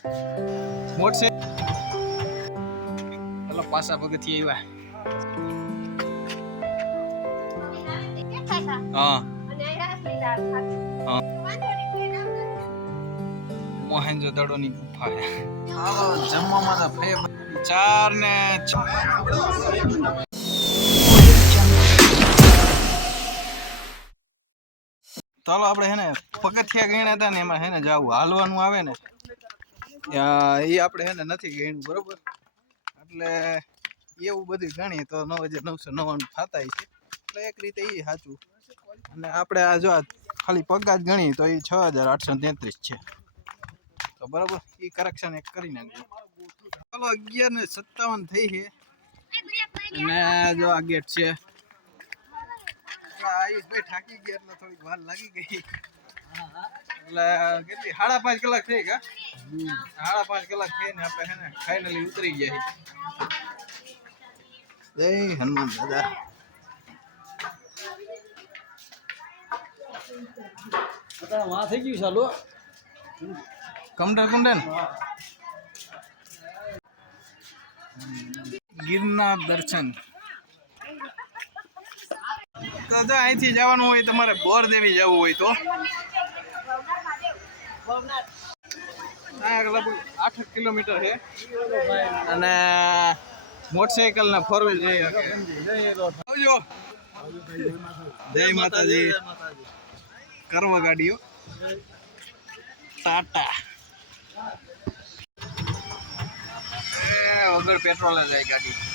મોટ છે. ચાલો પાછા પગથી આવ્યા. હા. મોહેન્જો દડોની ગુફા છે. હાલો જમવામાં ચાર ને ચાલો, આપણે હે ને પગથિયા ગણ્યા હતા ને, એમાં હે ને જાવું હાલવાનું આવે ને એ આપણે એને નથી ગણ્યું, બરોબર? એટલે એવું બધું ગણીએ તો નવ હજાર નવસો નવ્વાણું થતા છે. એટલે એક રીતે એ સાચું. અને આપણે આ જો ખાલી પગા જ ગણીએ તો એ છ હજાર આઠસો તેત્રીસ છે. તો બરાબર એ કરેક્શન એક કરી નાખજો. ચાલો, અગિયાર ને સત્તાવન થઈ છે. અને જો આ ગેટ છે. આયુષભાઈ થાકી ગયા એટલે થોડીક વાર લાગી ગઈ. એટલે કેટલી સાડા પાંચ કલાક થઈ કા સાડા પાંચ કલાક થઈ ને આપણે હે ને ફાઇનલી ઉતરી ગયા જય હનુમાન દાદા. વાં થઈ ગયું ચાલો કમડન કમડન ગિરનાર દર્શન. તો અહીંથી જવાનું હોય તમારે બોર દેવી જવું હોય તો. આઠ કિલોમીટર છે. અને મોટરસાયકલ ને ફોર વ્હીલ જઈ આવજો. જય માતાજી. કરવા ગાડીઓ. ટાટા. વગર પેટ્રોલ જાય ગાડી.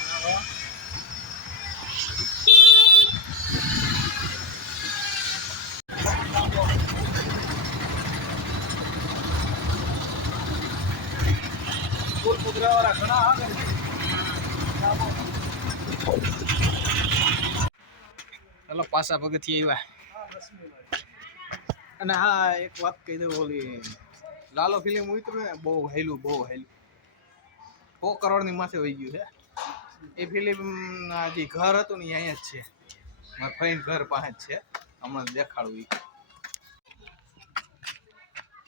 ચાલો પાછા પગથી આવ્યા. અને હા, એક વાત કહી દઉં ઓલી, લાલો ફિલ્મ ઉતર્યું ને, બહુ હેલું બહુ હેલું. સો કરોડની માથે વહી ગયું છે. એ ફિલ્મ જે ઘર હતું ને અહીંયા જ છે. મારા ફ્રેન્ડ ઘર પાસે જ છે. હમણાં દેખાડું એ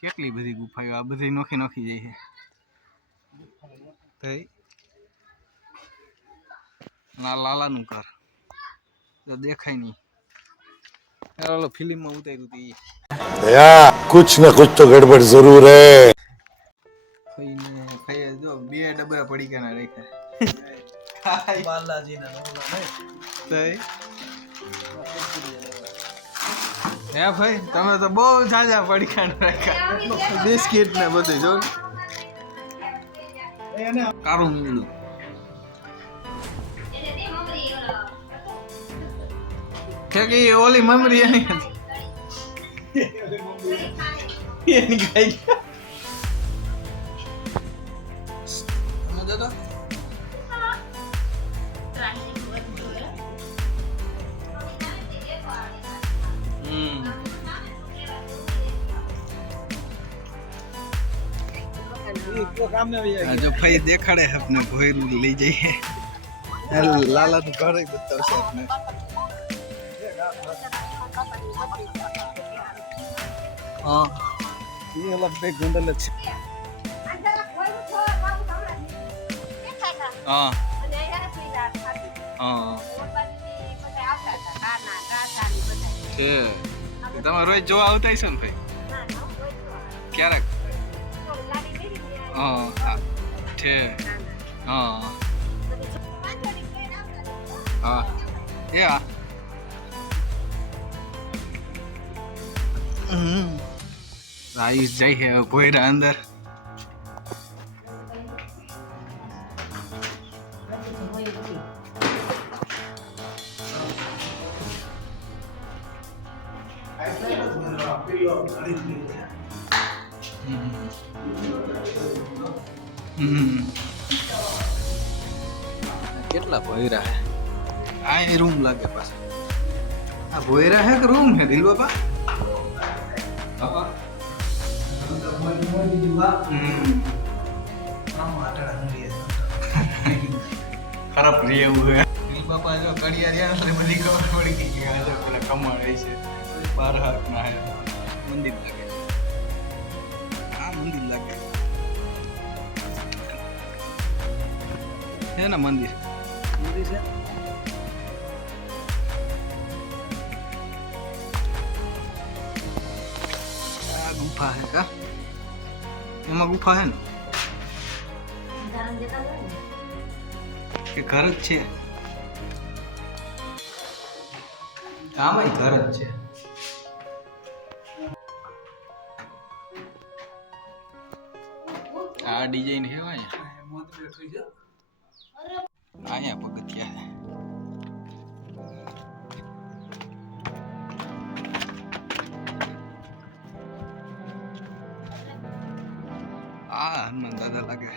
કેટલી બધી ગુફાઓ, આ બધી નોખી નોખી જાય છે. થઈ. લાલાનું ઘર. તો દેખાય નહીં. ચાલો ફિલ્મમાં ઉતાર્યું હતું દયા કુછ ના કુછ તો ગડબડ જરૂર હે. ભાઈ તમે તો બહુ જાજા પડીકાણ રાખ્યા. બિસ્કિટ ને બધું જો. કારું મીણું કે કે એ ઓલી મમરી એની એની ખાઈ. ગયા જો ભાઈ દેખાડે આપને, ભોયરું લઈ જઈએ. લાલા નું ઘર બતાવશે આપને હા. એ અલગ બે ગુંડલ છે. હા. હા. છે. તમે રોજ જોવા આવતા છો ને ભાઈ ક્યારેક? อ๋ออ่ะเธออ๋ออ๋อ yeah อืมรายุใจเหรอคุยด้านเดอร์ Mm-hmm. કેટલા ભોયરા હે? આ એ રૂમ લાગે પાછા. આ ભોયરા હે કે રૂમ હે દિલ બાપા? ખરાબ રે એવું હે. દિલ બાપા જો કડિયા રહ્યા એટલે બધી ખબર પડી ગઈ કે આજે પેલા કમળ રહી છે. બાર હાથ ના હે. મંદિર લાગે. આ મંદિર લાગે. છે ને મંદિર? મંદિર છે. આ ગુફા છે કા? એમાં ગુફા છે ને? કે ઘર જ છે. આમાં ઘર જ છે. આ ડિઝાઇન અહીંયા મોત બેઠું છે. અહીંયા પગથિયા આ હનુમાન દાદા લાગે.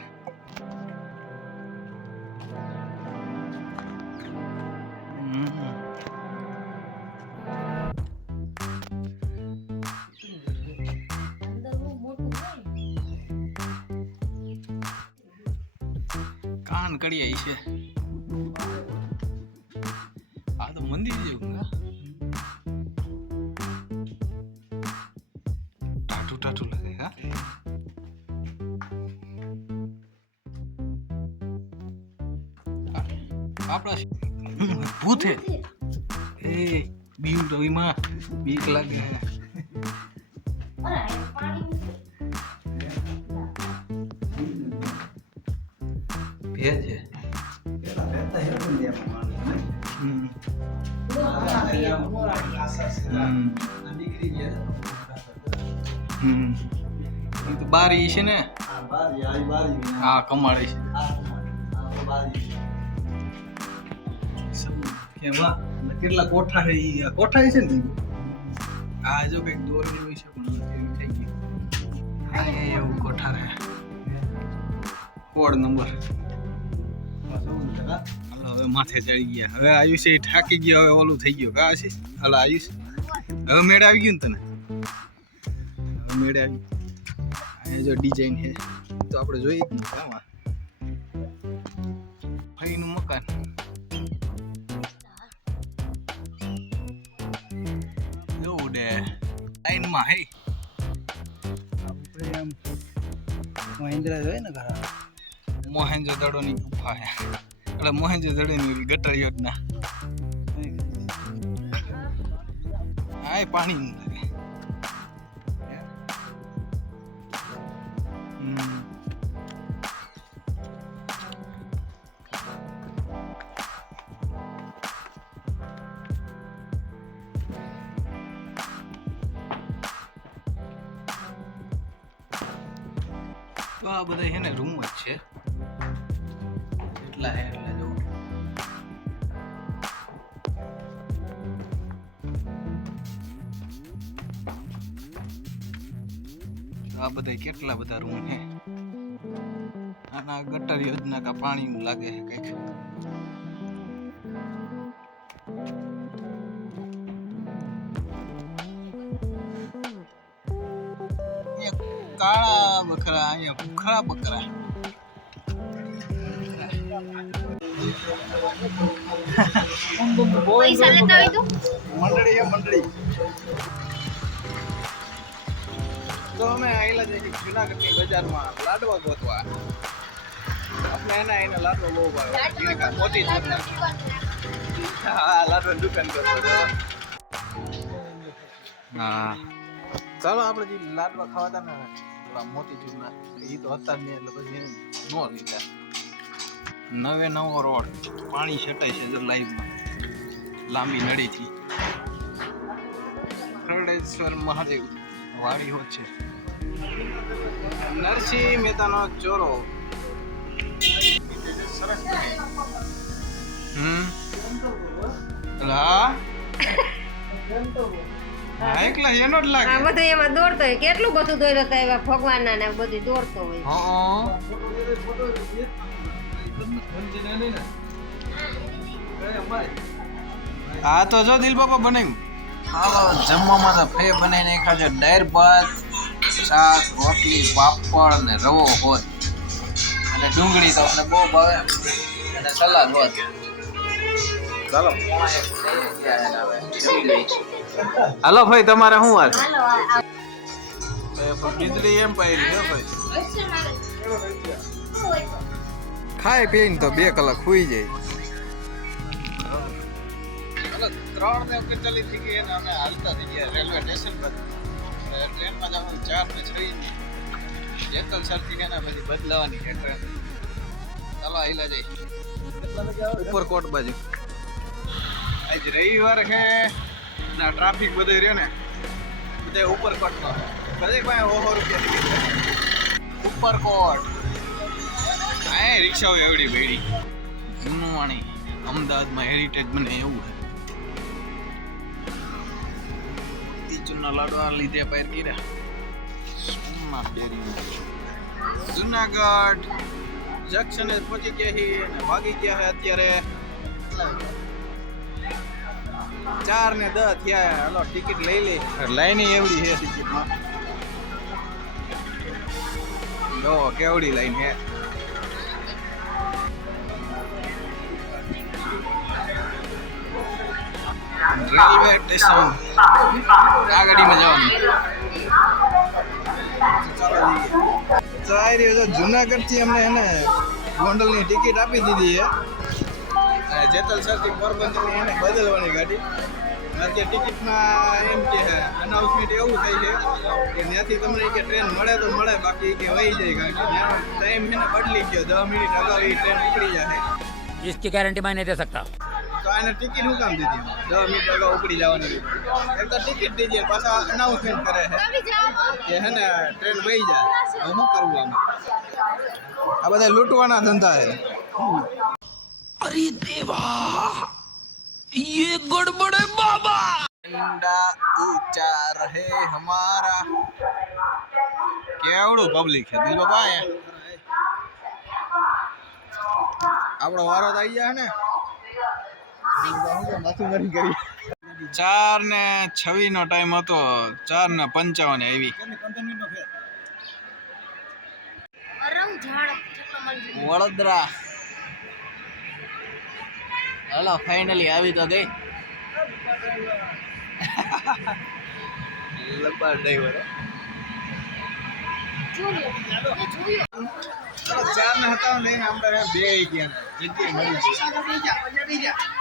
કાન કડિયા છે. આ તો મંદિર જેવું ટાટું ટાટું લાગે હા? એ તો એમાં બીક લાગે છે. તો બારી છે ને? આ કમાડે છે. અને કેટલા કોઠા છે? કોઠા છે ને આ જો કંઈક દોર હોય છે, પણ એમ થઈ ગયું એવું કોઠા રહે કોડ નંબર. હવે માથે ચડી ગયા. હવે આયુષ એ ઠાકી ગયો હવે ઓલું થઈ ગયું. કા આશીષ? હાલ આયુષ. હવે મેળ આવી ગયું ને તને? હવે મેળ આવી અહીંયા જો ડિઝાઇન છે. તો આપણે જોઈએ જ ને કામાં ભાઈનું મકાન. એવું દે લાઈનમાં હે? આપણે એમ મહિન્દ્રા જોઈએ ને ઘરા. મોહેન્જો દડોની ગુફા એટલે મોહેન્જો દડોની ગટર યોજના. આ પાણી તો આ બધા છે ને રૂમ જ છે. એટલા હે આ બધા કેટલા બધા રૂમ છે આના ગટર યોજના કા પાણી લાગે છે કંઈક. કાળા બકરા અહીંયા ભૂખરા બકરા મંડળી મંડળી. તો અમે આયેલા છે જુનાગઢની બજારમાં લાડવા ગોતવા. આપણે એના એના લાડવા બહુ ભાવે. મોટી ચૂરના. હા લાડવાની દુકાન કરતો હા. ચાલો આપણે જે લાડવા ખાવા હતા ને પેલા મોતી ચૂરના એ તો હતા જ નહીં એટલે પછી નો લીધા નવે નવો રોડ. પાણી છટાય છે જો લાઈવમાં લાંબી નળીથી. ખરડેશ્વર મહાદેવ વાડી હોત છે. નરસિંહ મહેતાનો ચોરો. હા? હા એકલા એનો જ આ બધું એમાં દોડતો હોય. કેટલું બધું દોડ્યો તો એવા ભગવાનના ને બધું દોડતો હોય. હા આ તો જો દિલ બાપા બનાવ્યું હા જમવામાં તો ફે બનાવી ખાજો. છે દાળ ભાત શાક રોટલી પાપડ ને રવો હોત અને ડુંગળી તો અમને બહુ ભાવે. અને સલાડ હોત ચાલો. હાલો ભાઈ તમારે શું વાત હાલો આ- એમ પાડી છે ભાઈ. ખાઈ પીને તો બે કલાક સુઈ જાય. ત્રણ ને થઈ ગઈ અને અમે હાલતા થઈ ગયા રેલવે સ્ટેશન પર. ટ્રેનમાં જવાનું ચાર ને છ જેતલ સરથી ને પછી બદલાવાની ટ્રેન. ચાલો આઈલા જઈ ઉપરકોટ બાજુ. આજ રવિવાર છે. ના ટ્રાફિક બધે રહ્યો ને બધે ઉપરકોટમાં બધે પાસે ઓહો રૂપિયા ઉપરકોટ આ રિક્ષાઓ એવડી બેડી જૂનું વાણી. અમદાવાદમાં હેરિટેજ બને એવું લાડવા લીધે પાર કર્યા. સોમનાથ જુનાગઢ જંક્શને પહોંચી ગયા છે અને વાગી ગયા છે અત્યારે. ચાર ને દસ થયા હલો, ટિકિટ લઈ લે. લાઈન એવડી છે ટિકિટમાં. જો કેવડી લાઈન છે રેલવે સ્ટેશન આ ગાડીમાં જવાનું ચાલો જઈએ તો આ રહ્યો જો જુનાગઢથી અમને એને ગોંડલની ટિકિટ આપી દીધી છે અને જેતલ સરથી પોરબંદરની એને બદલવાની ગાડી અત્યારે ટિકિટમાં એમ કે અનાઉન્સમેન્ટ એવું થાય છે કે ત્યાંથી તમને કે ટ્રેન મળે તો મળે બાકી કે વહી જાય કારણ કે ત્યાં ટાઈમ છે ને બદલી ગયો દસ મિનિટ અગાઉ એ ટ્રેન ઉપડી જાય इसकी गारंटी मैं नहीं दे सकता તો આને ટિકિટ શું કામ દીધી દસ મિનિટ અગાઉ ઉપડી જવાની એક તો ટિકિટ દીધી પાછા અનાઉન્સમેન્ટ કરે છે કે હે ને ટ્રેન વહી જાય હવે શું કરવું આમાં આ બધા લૂંટવાના ધંધા છે अरे देवा ये गड़बड़ है बाबा झंडा ऊंचा રહે હમારા કેવડું પબ્લિક છે દિલ બાબા અહીંયા આપણો વારો તો આવી જાય ને ચાર ને છવ્વીસ નો ટાઈમ હતો. ચાર ને પંચાવન આવી. વડોદરા. હલો ફાઇનલી આવી તો ગઈ. ચાર ને હતા લઈને આપણે બે ગયા જગ્યાએ મળી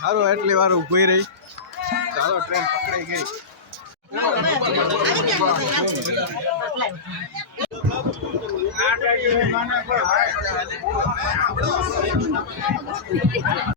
સારું એટલી વાર ઊભી રહી. ચાલો ટ્રેન પકડાઈ ગઈ.